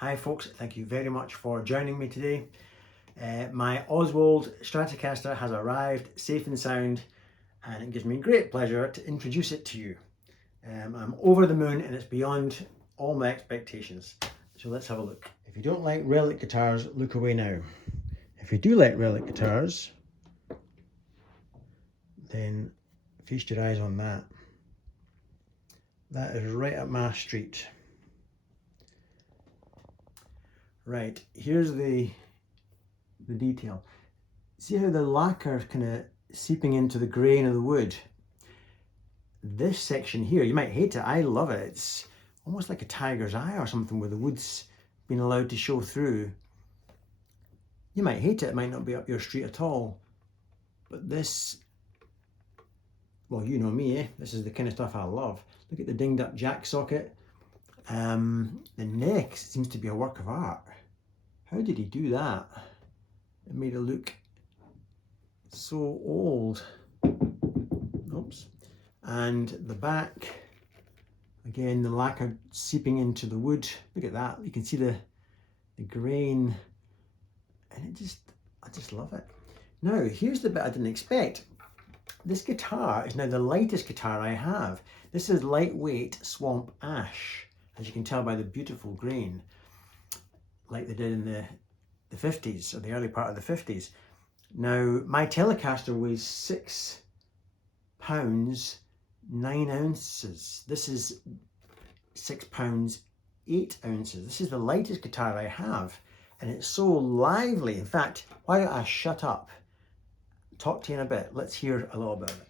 Hi folks, thank you very much for joining me today. My Oswald Stratocaster has arrived safe and sound, and it gives me great pleasure to introduce it to you. I'm over the moon and it's beyond all my expectations. So let's have a look. If you don't like relic guitars, look away now. If you do like relic guitars, then feast your eyes on that. That is right up my street. Right, here's the detail. See how the lacquer is kind of seeping into the grain of the wood? This section here, you might hate it, I love it. It's almost like a tiger's eye or something where the wood's been allowed to show through. You might hate it, it might not be up your street at all. But this, well, you know me, eh? This is the kind of stuff I love. Look at the dinged up jack socket. The neck seems to be a work of art. How did he do that? It made it look so old. Oops. And the back, again, the lacquer seeping into the wood. Look at that. You can see the grain, and I just love it. Now, here's the bit I didn't expect. This guitar is now the lightest guitar I have. This is lightweight swamp ash, as you can tell by the beautiful grain, like they did in the 50s, or the early part of the 50s. Now, my Telecaster weighs 6 pounds 9 ounces. This is 6 pounds 8 ounces. This is the lightest guitar I have, and it's so lively. In fact, why don't I shut up? Talk to you in a bit. Let's hear a little bit of it.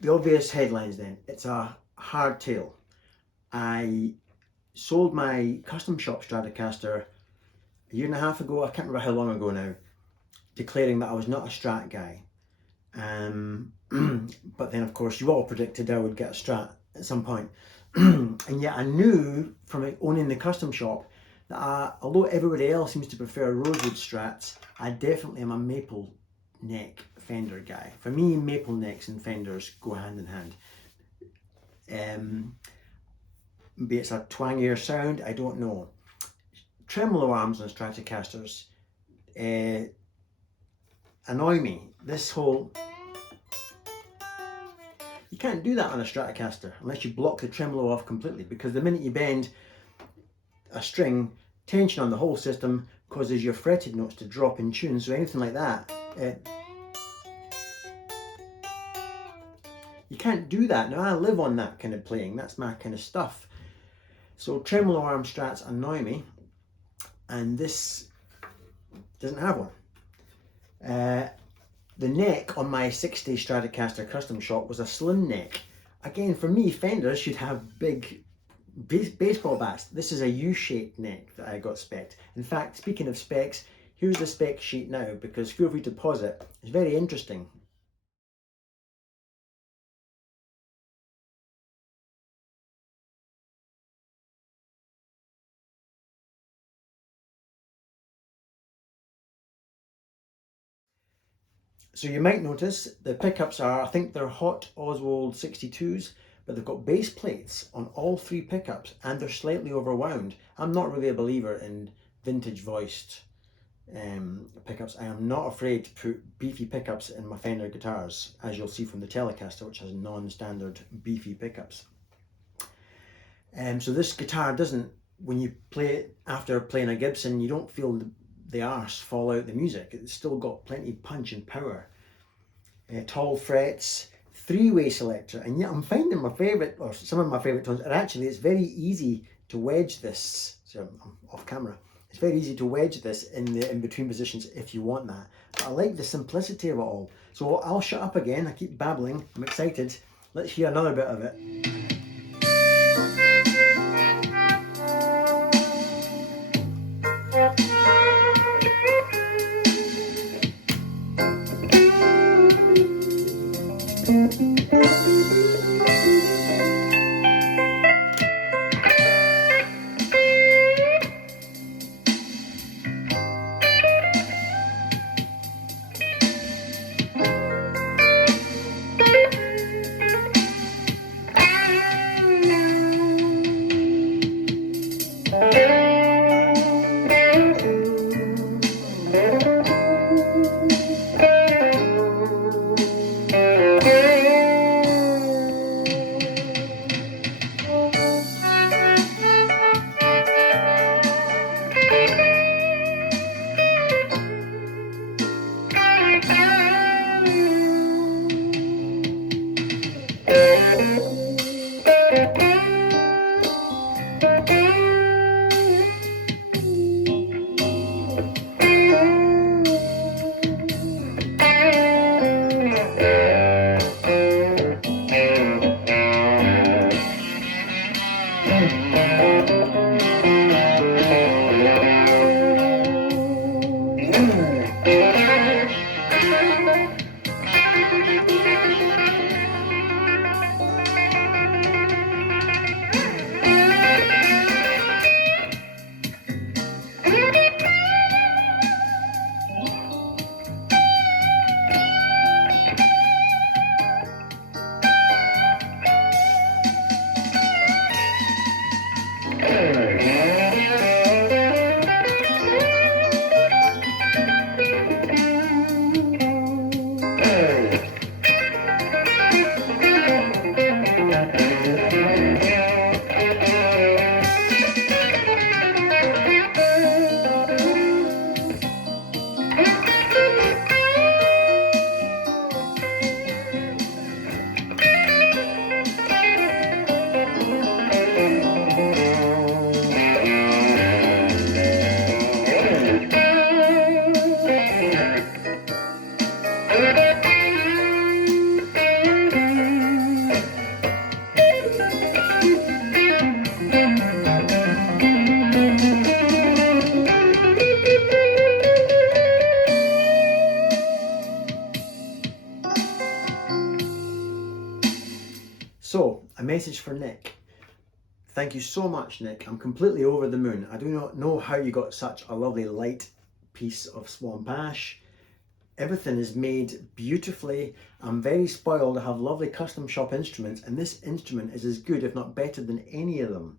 The obvious headlines then. It's a hardtail. I sold my custom shop Stratocaster a year and a half ago, I can't remember how long ago now, declaring that I was not a Strat guy. But then of course you all predicted I would get a Strat at some point. And yet I knew from owning the custom shop that although everybody else seems to prefer rosewood Strats, I definitely am a maple neck Fender guy. For me, maple necks and Fenders go hand in hand. Maybe it's a twangier sound, I don't know. Tremolo arms on Stratocasters annoy me. This whole, you can't do that on a Stratocaster unless you block the tremolo off completely, because the minute you bend a string, tension on the whole system causes your fretted notes to drop in tune. So anything like that, you can't do that. Now I live on that kind of playing, that's my kind of stuff. So tremolo arm Strats annoy me, and this doesn't have one. The neck on my 60 Stratocaster custom shop was a slim neck. Again, for me, Fenders should have big baseball bats. This is a U-shaped neck that I got spec'd. In fact, speaking of specs, here's the spec sheet now, because feel free to pause it. It's very interesting. So you might notice the pickups are, I think they're hot Oswald 62s, but they've got base plates on all 3 pickups and they're slightly overwound. I'm not really a believer in vintage voiced pickups. I am not afraid to put beefy pickups in my Fender guitars, as you'll see from the Telecaster, which has non-standard beefy pickups. So this guitar doesn't, when you play it after playing a Gibson, you don't feel the arse fall out the music. It's still got plenty of punch and power. Tall frets, 3-way selector, and yet I'm finding my favourite, or some of my favourite tones, and actually it's very easy to wedge this. So I'm off camera. It's very easy to wedge this in the in-between positions if you want that. But I like the simplicity of it all. So I'll shut up again. I keep babbling. I'm excited. Let's hear another bit of it. So, a message for Nick. Thank you so much, Nick. I'm completely over the moon. I do not know how you got such a lovely light piece of swamp ash. Everything is made beautifully. I'm very spoiled. I have lovely custom shop instruments, and this instrument is as good, if not better, than any of them.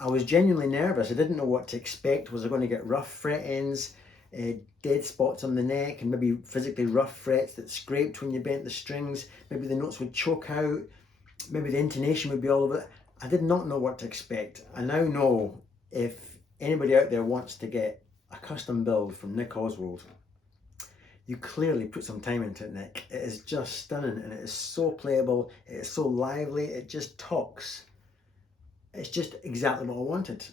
I was genuinely nervous. I didn't know what to expect. Was I going to get rough fret ends, dead spots on the neck, and maybe physically rough frets that scraped when you bent the strings? Maybe the notes would choke out. Maybe the intonation would be all over it. I did not know what to expect. I now know if anybody out there wants to get a custom build from Nick Oswald, you clearly put some time into it, Nick. It is just stunning, and it is so playable. It is so lively. It just talks. It's just exactly what I wanted.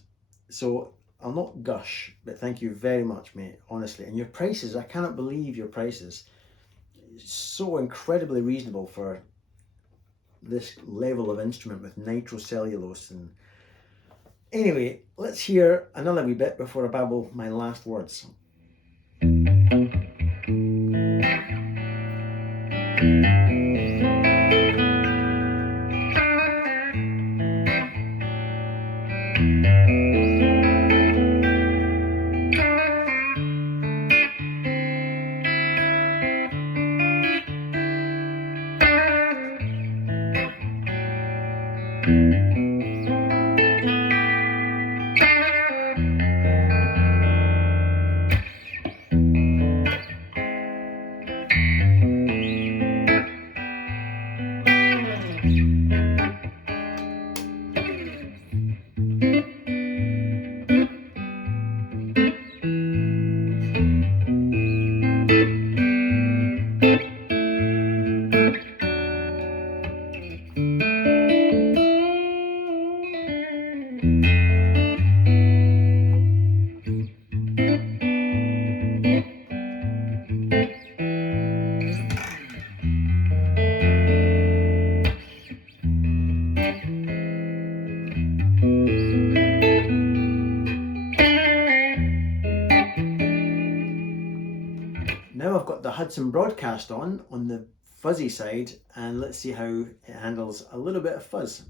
So I'll not gush, but thank you very much, mate, honestly. And your prices, I cannot believe your prices. It's so incredibly reasonable for this level of instrument with nitrocellulose. And anyway, let's hear another wee bit before I babble my last words. Hudson broadcast on the fuzzy side, and let's see how it handles a little bit of fuzz.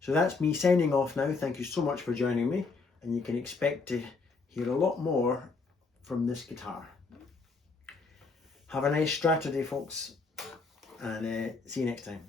So that's me signing off now. Thank you so much for joining me, and you can expect to hear a lot more from this guitar. Have a nice Strat day, folks, and see you next time.